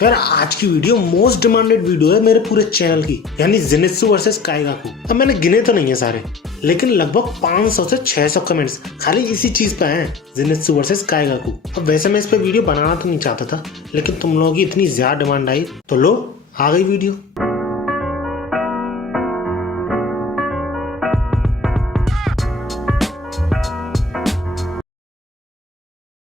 तो यार आज की वीडियो मोस्ट डिमांडेड वीडियो है मेरे पूरे चैनल की, यानी ज़ेनित्सु वर्सेस काइगाकू। अब मैंने गिने तो नहीं है सारे, लेकिन लगभग 500 से 600 कमेंट्स खाली इसी चीज पे हैं, ज़ेनित्सु वर्सेस काइगाकू। अब वैसे मैं इस पे वीडियो बनाना तो नहीं चाहता था, लेकिन तुम लोगों की इतनी ज्यादा डिमांड आई तो लो आ गई वीडियो।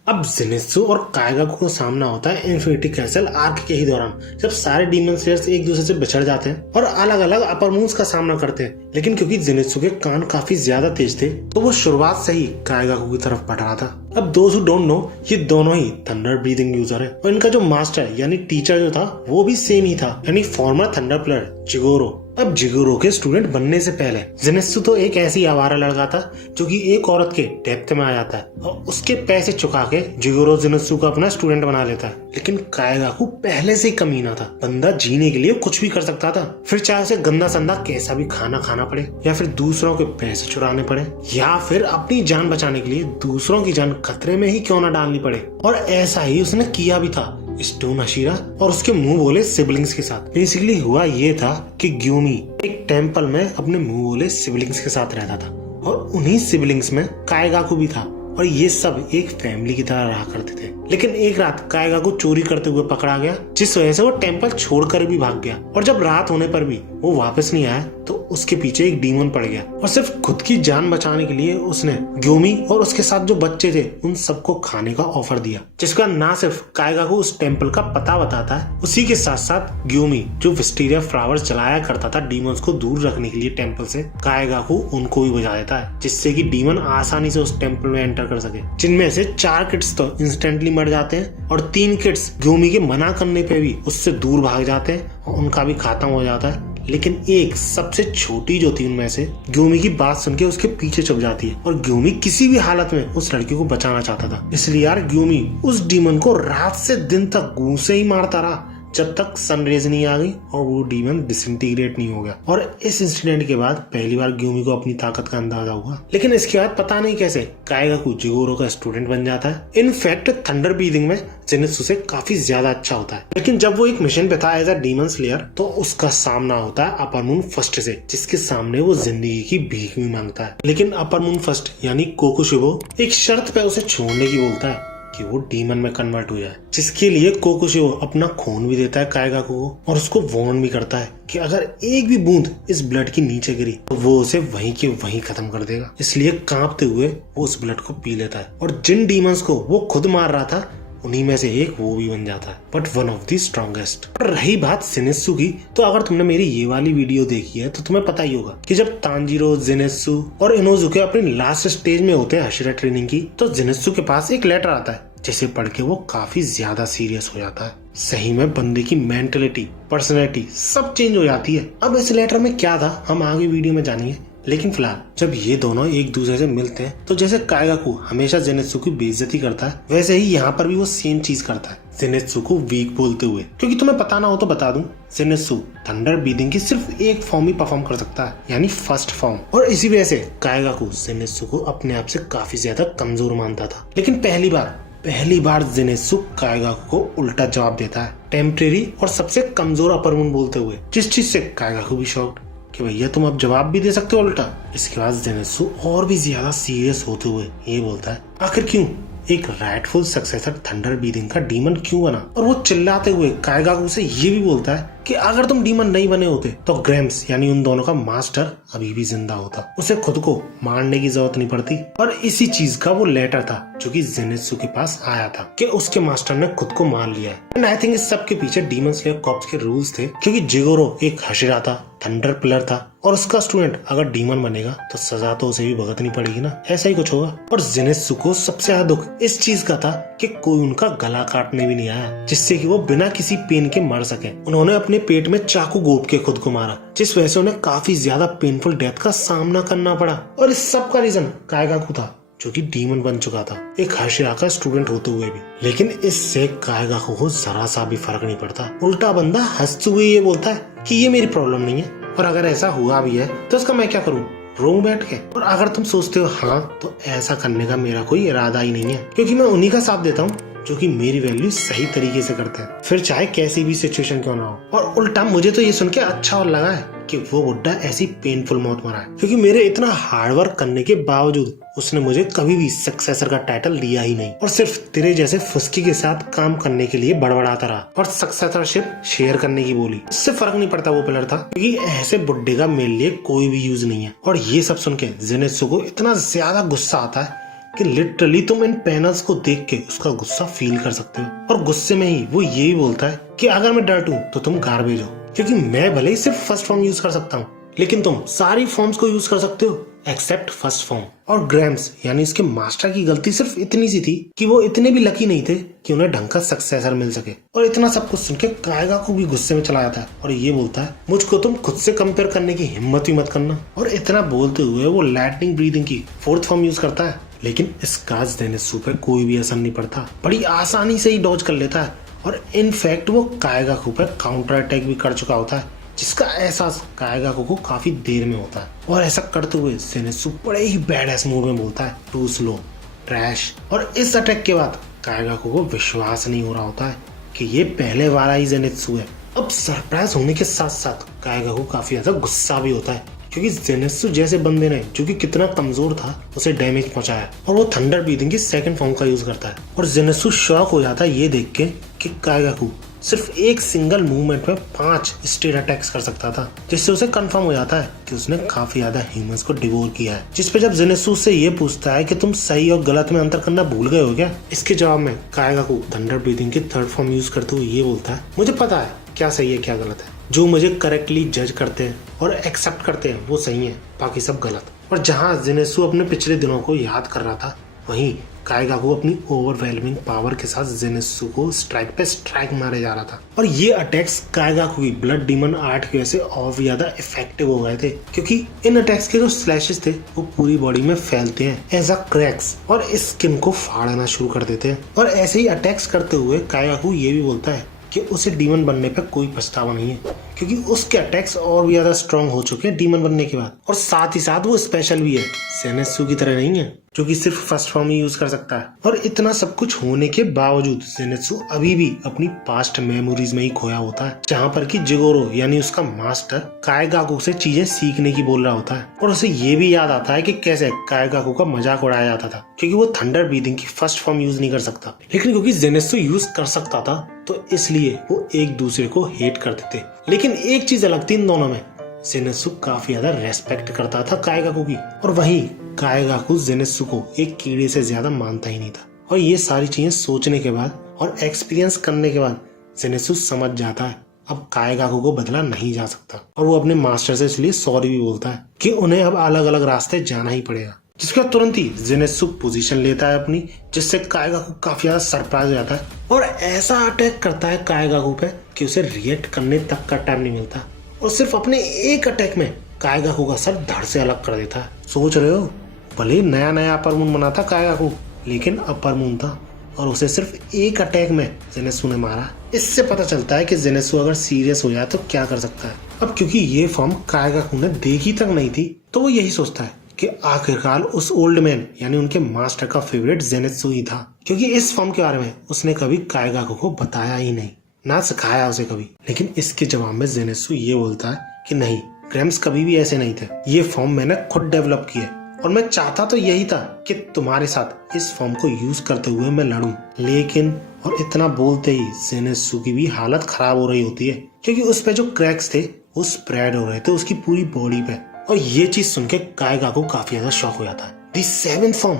अब ज़ेनित्सु और काइगाकू का सामना होता है इन्फिनिटी कैसल आर्क के ही दौरान, जब सारे डीमन स्लेयर्स एक दूसरे से बिछड़ जाते हैं और अलग अलग अपर मून्स का सामना करते हैं। लेकिन क्योंकि ज़ेनित्सु के कान काफी ज्यादा तेज थे, तो वो शुरुआत से ही काइगाकू की तरफ बढ़ रहा था। अब दोस्त हु डोंट नो, ये दोनों ही थंडर ब्रीदिंग यूजर है और इनका जो मास्टर यानी टीचर जो था वो भी सेम ही था, यानी फॉर्मर थंडर प्लेयर जिगोरो। अब जिगोरो के स्टूडेंट बनने से पहले ज़ेनित्सु तो एक ऐसी आवारा लड़का था जो कि एक औरत के डेप्थ में आ जाता है और उसके पैसे चुका के जिगोरो ज़ेनित्सु को अपना स्टूडेंट बना लेता है। लेकिन काइगाकू पहले से ही कमीना था, बंदा जीने के लिए कुछ भी कर सकता था, फिर चाहे उसे गंदा संदा कैसा भी खाना खाना पड़े, या फिर दूसरों के पैसे चुराने पड़े, या फिर अपनी जान बचाने के लिए दूसरों की जान खतरे में ही क्यों ना डालनी पड़े। और ऐसा ही उसने किया भी था स्टोन हशीरा और उसके मुंह बोले सिबलिंग्स के साथ। बेसिकली हुआ ये था कि ग्यूमी एक टेम्पल में अपने मुंह बोले सिबलिंग्स के साथ रहता था और उन्हीं सिबलिंग्स में काइगाकू भी था और ये सब एक फैमिली की तरह रहा करते थे। लेकिन एक रात काइगाकू चोरी करते हुए पकड़ा गया, जिस वजह से वो टेम्पल छोड़कर भी भाग गया और जब रात होने पर भी वो वापस नहीं आया तो उसके पीछे एक डीमन पड़ गया और सिर्फ खुद की जान बचाने के लिए उसने ग्यूमी और उसके साथ जो बच्चे थे उन सबको खाने का ऑफर दिया, जिसका ना सिर्फ काइगाकू उस टेम्पल का पता बताता है, उसी के साथ साथ ग्यूमी जो विस्टीरिया फ्लावर्स जलाया करता था डीमंस को दूर रखने के लिए टेम्पल से, काइगाकू उनको भी बजा देता है, जिससे कि डीमन आसानी से उस टेम्पल में एंटर कर सके। जिनमें से 4 किड्स तो इंस्टेंटली मर जाते हैं और 3 किड्स ग्यूमी के मना करने पे भी उससे दूर भाग जाते हैं और उनका भी खत्म हो जाता है। लेकिन एक सबसे छोटी जो थी उनमें से ग्यूमी की बात सुन के उसके पीछे छुप जाती है और ग्यूमी किसी भी हालत में उस लड़की को बचाना चाहता था। इसलिए यार ग्यूमी उस डीमन को रात से दिन तक घूंसे ही मारता रहा जब तक सनरेज नहीं आ गई और वो डीमन डिसइंटीग्रेट नहीं हो गया। और इस इंसिडेंट के बाद पहली बार ग्यूमी को अपनी ताकत का अंदाजा हुआ। लेकिन इसके बाद पता नहीं कैसे काइगाकू जिगोरो का स्टूडेंट बन जाता है। इनफैक्ट थंडर ब्रीदिंग में ज़ेनित्सु से काफी ज्यादा अच्छा होता है। लेकिन जब वो एक मिशन पे था एज अ डीमन स्लेयर, तो उसका सामना होता है अपर मून फर्स्ट से, जिसके सामने वो जिंदगी की भीख भी मांगता है। लेकिन अपर मून फर्स्ट यानी कोकुशिबो एक शर्त पे उसे छोड़ने की बोलता है कि वो डीमन में कन्वर्ट हो जाए, जिसके लिए कोकुशिबो अपना खून भी देता है काइगाकू को और उसको वार्न भी करता है कि अगर एक भी बूंद इस ब्लड की नीचे गिरी तो वो उसे वहीं के वहीं खत्म कर देगा। इसलिए कांपते हुए वो उस ब्लड को पी लेता है और जिन डीमंस को वो खुद मार रहा था उन्हीं में से एक वो भी बन जाता है, but one of the strongest. रही बात ज़ेनित्सु की, तो अगर तुमने मेरी ये वाली वीडियो देखी है तो तुम्हें पता ही होगा कि जब तांजीरो, ज़ेनित्सु और इनोजुके अपनी लास्ट स्टेज में होते हैं हशीरा ट्रेनिंग की, तो ज़ेनित्सु के पास एक लेटर आता है जिसे पढ़ के वो काफी ज्यादा सीरियस हो जाता है। सही में बंदे की मेंटलिटी, पर्सनैलिटी सब चेंज हो जाती है। अब इस लेटर में क्या था हम आगे वीडियो में जानेंगे, लेकिन फिलहाल जब ये दोनों एक दूसरे से मिलते हैं तो जैसे काइगाकू हमेशा ज़ेनित्सु की बेइज्जती करता है, वैसे ही यहाँ पर भी वो सेम चीज करता है, ज़ेनित्सु को वीक बोलते हुए। क्योंकि तुम्हें पता ना हो तो बता दूं, ज़ेनित्सु थंडर ब्रीदिंग की सिर्फ एक फॉर्म ही परफॉर्म कर सकता है, यानी फर्स्ट फॉर्म। और इसी वजह से काइगाकू ज़ेनित्सु को अपने आप से काफी ज्यादा कमजोर मानता था। लेकिन पहली बार ज़ेनित्सु काइगाकू को उल्टा जवाब देता है, टेम्परेरी और सबसे कमजोर अपर मून बोलते हुए, जिस चीज से काइगाकू भी शॉक्ड कि भैया तुम अब जवाब भी दे सकते हो उल्टा। इसके बाद ज़ेनित्सु और भी ज्यादा सीरियस होते हुए ये बोलता है, आखिर क्यों एक राइटफुल सक्सेसर थंडर ब्रीदिंग का डीमन क्यों बना? और वो चिल्लाते हुए काइगाकू से ये भी बोलता है कि अगर तुम डीमन नहीं बने होते तो ग्रैम्स यानी उन दोनों का मास्टर अभी भी जिंदा होता, उसे खुद को मारने की जरूरत नहीं पड़ती। और इसी चीज का वो लेटर था जो कि ज़ेनित्सु के पास आया था कि उसके मास्टर ने खुद को मार लिया है। एंड आई थिंक इस सब के पीछे डीमन स्लेयर कॉर्प्स के रूल्स थे, क्योंकि जिगोरो एक हशीरा था, थंडर प्लेयर था और उसका स्टूडेंट अगर डीमन बनेगा तो सजा तो उसे भी भुगतनी पड़ेगी ना, ऐसा ही कुछ होगा। और ज़ेनित्सु को सबसे ज्यादा दुख इस चीज का था कि कोई उनका गला काटने भी नहीं आया, जिससे कि वो बिना किसी पेन के मर सके। उन्होंने अपने पेट में चाकू घोंप के खुद को मारा, जिस वजह से उन्हें काफी ज्यादा पेनफुल डेथ का सामना करना पड़ा। और इस सब का रीजन काइगाकू था, जो कि डीमन बन चुका था, एक हशीरा का स्टूडेंट होते हुए भी। लेकिन इससे काइगाकू को जरा सा भी फर्क नहीं पड़ता, उल्टा बंदा हंसते हुए ये बोलता है कि ये मेरी प्रॉब्लम नहीं है, और अगर ऐसा हुआ भी है तो इसका मैं क्या करूँ, रो बैठ के। और अगर तुम सोचते हो हाँ, तो ऐसा करने का मेरा कोई इरादा ही नहीं है, क्योंकि मैं उन्हीं का साथ देता हूँ जो कि मेरी वैल्यू सही तरीके से करते हैं, फिर चाहे कैसी भी सिचुएशन क्यों ना हो। और उल्टा मुझे तो ये सुन के अच्छा और लगा है कि वो बुड्ढा ऐसी पेनफुल मौत मरा है, क्योंकि मेरे इतना हार्डवर्क करने के बावजूद उसने मुझे कभी भी सक्सेसर का टाइटल दिया ही नहीं, और सिर्फ तेरे जैसे फुस्की के साथ काम करने के लिए बड़बड़ाता रहा और सक्सेसरशिप शेयर करने की बोली। इससे फर्क नहीं पड़ता वो पिलर था, क्योंकि ऐसे बुड्ढे का मेरे लिए कोई भी यूज नहीं है। और ये सब सुन के जेनेत्सु को इतना ज्यादा गुस्सा आता है कि लिटरली तुम इन पैनल्स को देख के उसका गुस्सा फील कर सकते हो। और गुस्से में ही वो ये भी बोलता है कि अगर मैं डर्ट हूँ तो तुम गार्बेज हो, क्योंकि मैं भले ही सिर्फ फर्स्ट फॉर्म यूज कर सकता हूँ, लेकिन तुम सारी फॉर्म्स को यूज कर सकते हो एक्सेप्ट फर्स्ट फॉर्म। और ग्रैम्स यानी इसके मास्टर की गलती सिर्फ इतनी सी थी कि वो इतने भी लकी नहीं थे कि उन्हें ढंग का सक्सेसर मिल सके। और इतना सब कुछ सुन के कायगा को भी गुस्से में चला जाता है और ये बोलता है, मुझको तुम खुद से कंपेयर करने की हिम्मत ही मत करना। और इतना बोलते हुए वो लाइटनिंग ब्रीदिंग की फोर्थ फॉर्म यूज करता है, लेकिन इसका जेनेत्सु पे कोई भी असर नहीं पड़ता, बड़ी आसानी से ही डॉज कर लेता है। और इनफैक्ट वो कायगाकू पे काउंटर अटैक भी कर चुका होता है, जिसका एहसास कायगाकू को काफी देर में होता है। और ऐसा करते हुए जेनेत्सु बड़े ही बैड मूड में बोलता है, टू स्लो, ट्रैश। और इस अटैक के बाद कायगाकू को विश्वास नहीं हो रहा होता है कि ये पहले वाला ही जेनेत्सु है। अब सरप्राइज होने के साथ साथ कायगाकू काफी ज्यादा गुस्सा भी होता है, क्योंकि जेनेत्सु जैसे बंदे ने, जो कि कितना कमजोर था, उसे डैमेज पहुंचाया। और वो थंडर ब्रीदिंग की सेकंड फॉर्म का यूज करता है। और जेनेत्सु शॉक हो जाता है ये देख के कि कायगाकू सिर्फ एक सिंगल मूवमेंट में 5 स्टेट अटैक्स कर सकता था, जिससे उसे कंफर्म हो जाता है कि उसने काफी ज्यादा ह्यूमंस को डिवोर किया है। जिस पे जब जेनेत्सु से ये पूछता है कि तुम सही और गलत में अंतर करना भूल गए हो क्या, इसके जवाब में कायगाकू थंडर ब्रीदिंग की थर्ड फॉर्म यूज करते हुए ये बोलता है, मुझे पता है क्या सही है क्या गलत है। जो मुझे करेक्टली जज करते हैं और एक्सेप्ट करते हैं वो सही है, बाकी सब गलत। और जहाँ जेनेत्सु अपने पिछले दिनों को याद कर रहा था, वहीं कायगाकू अपनी ओवरवेलमिंग पावर के साथ जेनेत्सु को स्ट्राइक पे स्ट्राइक मारे जा रहा था। और ये अटैक्स कायगाकू की ब्लड डीमन आर्ट की वजह से और भी ज्यादा इफेक्टिव हो गए थे, क्योंकि इन अटैक्स के जो स्लैशेस थे वो पूरी बॉडी में फैलते हैं एज अ क्रैक्स और स्किन को फाड़ना शुरू कर देते हैं। और ऐसे ही अटैक्स करते हुए कायगाकू ये भी बोलता है कि उसे डीमन बनने पर कोई पछतावा नहीं है, क्योंकि उसके अटैक्स और भी ज्यादा स्ट्रॉन्ग हो चुके हैं डीमन बनने के बाद। और साथ ही साथ वो स्पेशल भी है, जेनेत्सु की तरह नहीं है जो कि सिर्फ फर्स्ट फॉर्म ही यूज कर सकता है। और इतना सब कुछ होने के बावजूद जेनेत्सु अभी भी अपनी पास्ट मेमोरीज में ही खोया होता है, जहाँ पर कि जिगोरो यानी उसका मास्टर कायगाकू से चीजें सीखने की बोल रहा होता है। और उसे ये भी याद आता है कि कैसे कायगाकू का मजाक उड़ाया जाता था, क्योंकि वो थंडर ब्रीदिंग की फर्स्ट फॉर्म यूज नहीं कर सकता, लेकिन क्योंकि जेनेत्सु यूज कर सकता था तो इसलिए वो एक दूसरे को हेट करते थे। लेकिन एक चीज अलग थी इन दोनों में, जेनेत्सु काफी ज्यादा रेस्पेक्ट करता था कायगाकू की, और वहीं कायगाकू जेनेत्सु को एक कीड़े से ज्यादा मानता ही नहीं था। और ये सारी चीजें सोचने के बाद और एक्सपीरियंस करने के बाद जेनेत्सु समझ जाता है अब कायगाकू को बदला नहीं जा सकता, और वो अपने मास्टर से इसलिए सॉरी भी बोलता है कि उन्हें अब अलग अलग रास्ते जाना ही पड़ेगा। जिसके बाद तुरंत ही जेनेत्सु पोजीशन लेता है अपनी, जिससे कायगाकू काफी ज्यादा सरप्राइज हो जाता है और ऐसा अटैक करता है कायगाकू पे कि उसे रिएक्ट करने तक का टाइम नहीं मिलता, और सिर्फ अपने एक अटैक में कायगाकू का सर धड़ से अलग कर देता है। सोच रहे हो, भले ही नया नया अपर मून बना था कायगाकू, लेकिन अपर मून था और उसे सिर्फ एक अटैक में जेनेत्सु ने मारा। इससे पता चलता है कि जेनेत्सु अगर सीरियस हो जाए तो क्या कर सकता है। अब क्योंकि ये फॉर्म कायगाकू ने देखी तक नहीं थी, तो वो यही सोचता है कि आखिरकार उस ओल्ड मैन यानी उनके मास्टर का फेवरेट जेनेत्सु ही था, क्योंकि इस फॉर्म के बारे में उसने कभी कायगाकू को बताया ही नहीं, ना सिखाया उसे कभी। लेकिन इसके जवाब में जेनेत्सु ये बोलता है कि नहीं, ग्रैम्स कभी भी ऐसे नहीं थे, ये फॉर्म मैंने खुद डेवलप किया और मैं चाहता तो यही था कि तुम्हारे साथ इस फॉर्म को यूज करते हुए मैं लड़ूं। लेकिन और इतना बोलते ही जेनेत्सु की भी हालत खराब हो रही होती है, क्योंकि उस पे जो क्रैक्स थे वो स्प्रेड हो रहे थे उसकी पूरी बॉडी पे। और ये चीज सुन के कायगाकू काफी ज्यादा शॉक हो जाता है। दी 7th फॉर्म,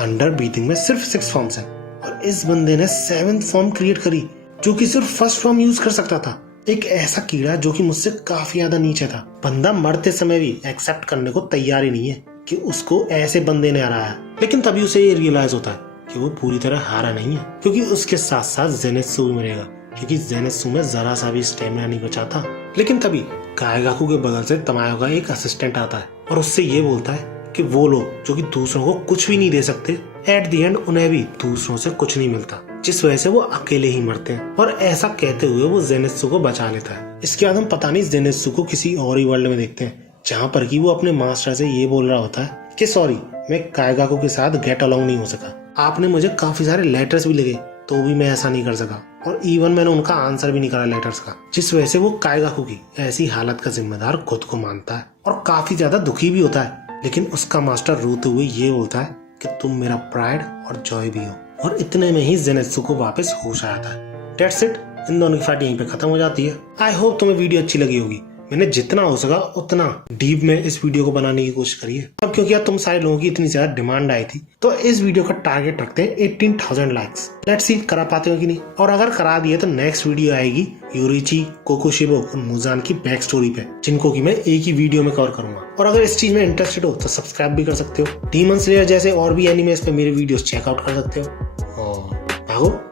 थंडर ब्रीथिंग में सिर्फ 6 फॉर्म्स हैं, और इस बंदे ने 7th फॉर्म क्रिएट करी जो कि सिर्फ फर्स्ट फॉर्म यूज कर सकता था। एक ऐसा कीड़ा जो कि मुझसे काफी ज्यादा नीचे था। बंदा मरते समय भी एक्सेप्ट करने को तैयार ही नहीं है कि उसको ऐसे बंदे ने हराया, लेकिन तभी उसे ये रियलाइज होता है कि वो पूरी तरह हारा नहीं है, क्योंकि उसके साथ साथ जेनेत्सु भी मरेगा, क्योंकि जेनेत्सु में जरा सा भी स्टेमिना नहीं बचा था। लेकिन तभी कायगाकू के बगल से तमायो का एक असिस्टेंट आता है और उससे ये बोलता है कि वो लोग जो कि दूसरों को कुछ भी नहीं दे सकते, एट द एंड उन्हें भी दूसरों से कुछ नहीं मिलता, जिस वजह से वो अकेले ही मरते हैं। और ऐसा कहते हुए वो जेनेत्सु को बचा लेता है। इसके बाद हम पता नहीं जेनेत्सु को किसी और ही वर्ल्ड में देखते हैं, जहाँ पर कि वो अपने मास्टर से ये बोल रहा होता है कि सॉरी, मैं कायगाकू के साथ गेट अलोंग नहीं हो सका। आपने मुझे काफी सारे लेटर्स भी लिखे, तो भी मैं ऐसा नहीं कर सका और इवन मैंने उनका आंसर भी नहीं करा लेटर्स का, जिस वजह से वो काइगाकू की ऐसी हालत का जिम्मेदार खुद को मानता है और काफी ज्यादा दुखी भी होता है। लेकिन उसका मास्टर रोते हुए ये बोलता है कि तुम मेरा प्राइड और जॉय भी हो। और इतने में ही जेनेत्सु को वापस होश आता है। दैट्स इट, इन दोनों की फाइट यहीं पे खत्म हो जाती है। आई होप तुम्हें वीडियो अच्छी लगी होगी। मैंने जितना हो सका उतना डीप में इस वीडियो को बनाने की कोशिश करी है। अब क्योंकि यार तुम सारे लोगों की इतनी ज्यादा डिमांड आई थी तो इस वीडियो का टारगेट रखते हैं 18,000 लाइक्स। लेट्स सी करा पाते हो कि नहीं। और अगर करा दिए तो नेक्स्ट वीडियो आएगी योरीची, कोकोशिबो और मुजान की बैक स्टोरी पे, जिनको की मैं एक ही वीडियो में कवर करूंगा। और अगर इस चीज में इंटरेस्टेड हो तो सब्सक्राइब भी कर सकते हो। डीमन स्लेयर जैसे और भी एनिमेस पे मेरे वीडियोस चेकआउट कर सकते हो। और भागो।